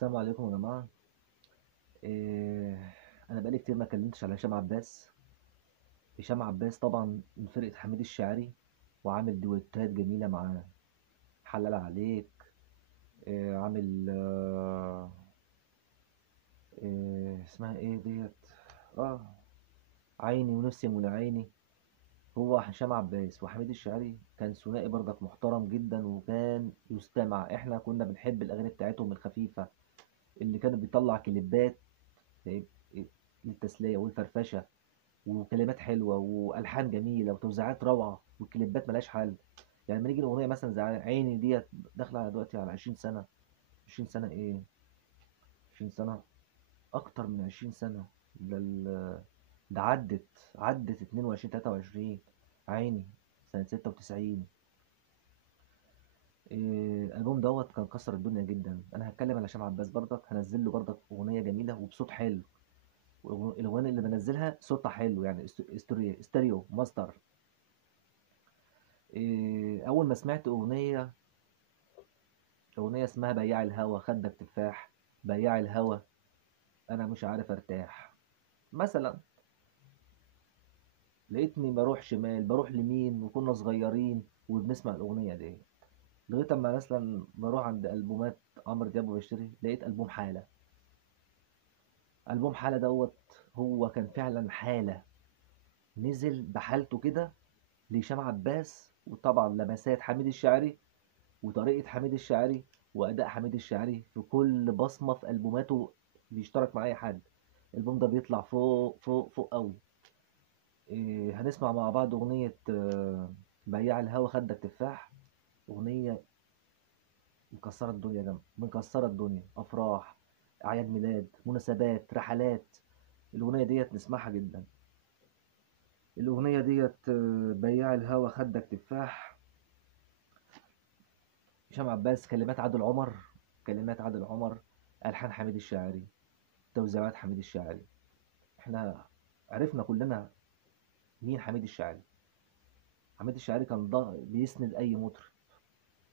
السلام عليكم يا جماعة. إيه أنا بقالي كتير ما اتكلمتش على هشام عباس. هشام عباس طبعا من فرقة حميد الشاعري، وعامل دويتات جميلة مع حلال عليك. عامل اسمها ايه ديت؟ اه عيني ونفسي يا مولا عيني. هو هشام عباس وحميد الشاعري كان ثنائي برضك محترم جدا، وكان يستمع. احنا كنا بنحب الأغاني بتاعتهم الخفيفة اللي كانوا بيطلع كليبات إيه، للتسلية والفرفشة، وكلمات حلوة وألحان جميلة وتوزيعات روعة والكليبات ملهاش حل. يعني لما نيجي الأغنية مثلا زي عيني ديت، داخلة على دلوقتي على 20 سنة. 20 سنة إيه؟ 20 سنة، أكتر من 20 سنة. ده ده عدت 22 23. عيني سنة 96. الألبوم دوت كان كسر الدنيا جدا. أنا هتكلم على هشام عباس برضك، هنزل له برضك أغنية جميلة وبصوت حلو. الاغاني اللي بنزلها صوتها حلو، يعني استريو ماستر. اول ما سمعت اغنيه اسمها بياع الهوى خدك تفاح، بياع الهوى انا مش عارف ارتاح مثلا، لقيتني بروح شمال بروح لمين وكنا صغيرين وبنسمع الاغنيه دي. لغايه اما مثلا بروح عند البومات عمرو دياب وبشتري، لقيت البوم حاله دوت. هو كان فعلا حاله، نزل بحالته كده لهشام عباس. وطبعا لمسات حميد الشاعري وطريقة حميد الشاعري وأداء حميد الشاعري في كل بصمة في ألبوماته بيشترك مع أي حد. الألبوم ده بيطلع فوق فوق فوق قوي. هنسمع مع بعض أغنية بياع الهوا خدك تفاح. أغنية مكسرة الدنيا يا جماعة، مكسرة الدنيا. أفراح، أعياد ميلاد، مناسبات، رحلات، الأغنية ديت نسمعها جدا. الأغنية ديت بياع الهوا خدك تفاح. هشام عباس، كلمات عادل عمر، ألحان حميد الشاعري، توزيعات حميد الشاعري. احنا عرفنا كلنا مين حميد الشاعري. حميد الشاعري كان بيسند أي مطرب،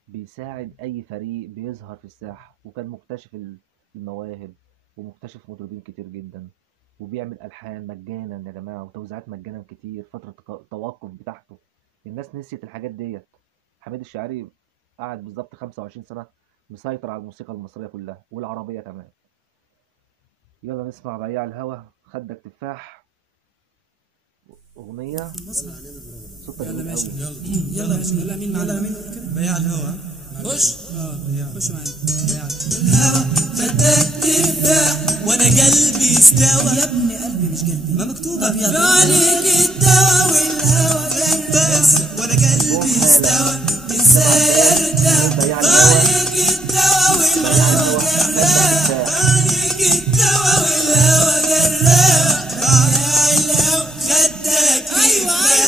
بيساعد أي فريق بيظهر في الساحة، وكان مكتشف المواهب ومكتشف مطربين كتير جدا، وبيعمل ألحان مجانا يا جماعة وتوزيعات مجانا كتير. فترة التوقف بتاعته الناس نسيت الحاجات ديت. حميد الشاعري قعد بالظبط 25 سنة مسيطر على الموسيقى المصرية كلها والعربية كمان. يلا نسمع بياع الهوا خدك تفاح. أغنية صوتها يلا جميل ماشي. قوي. يلا ماشي. يلا مين معانا؟ بياع الهوا. خش خش معانا. بياع الهوا خدك تفاح وانا قلبي استوى. يا ابني قلبي مش قلبي، ما مكتوبه في عليك الدوا والهوا كان بس وانا قلبي استوى. ازاي ارتاح عليك الدوا والهوا جراح، عليك الدوا والهوا جراح. بياع الهوا خدك تفاح.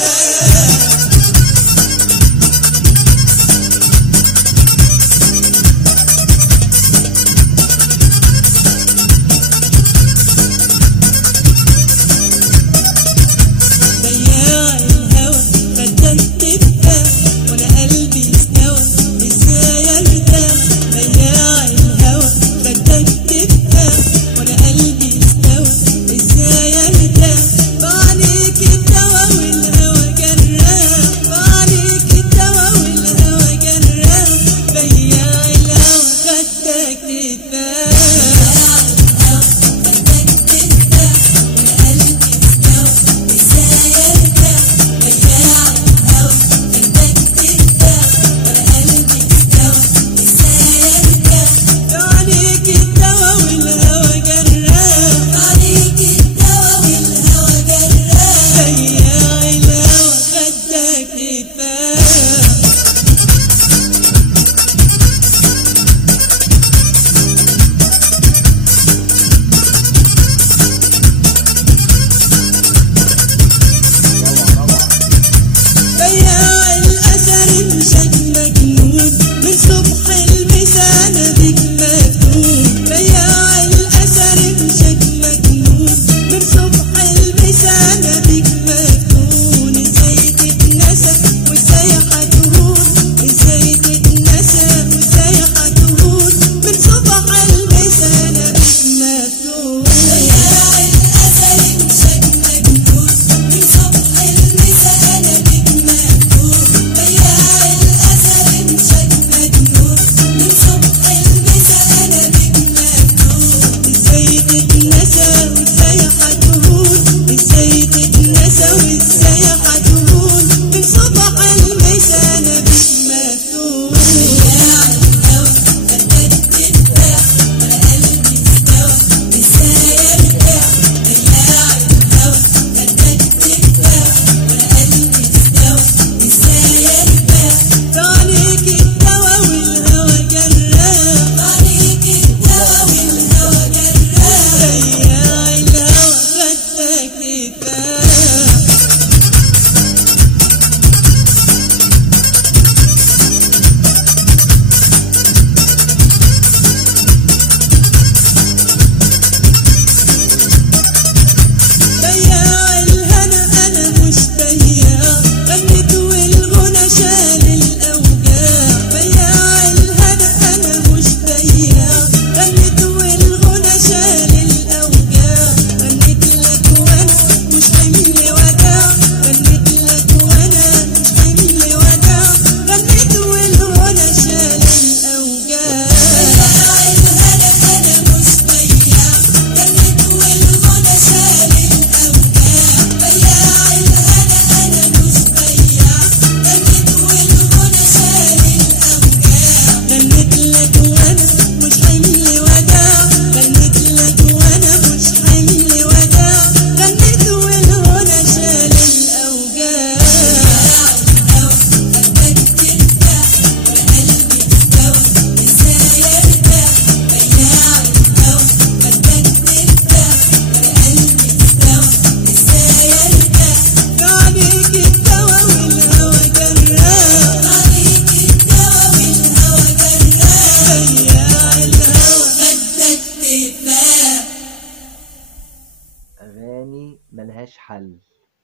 اغاني ملهاش حل،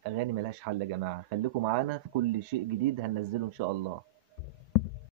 اغاني ملهاش حل يا جماعه. خليكم معانا في كل شيء جديد هننزله ان شاء الله.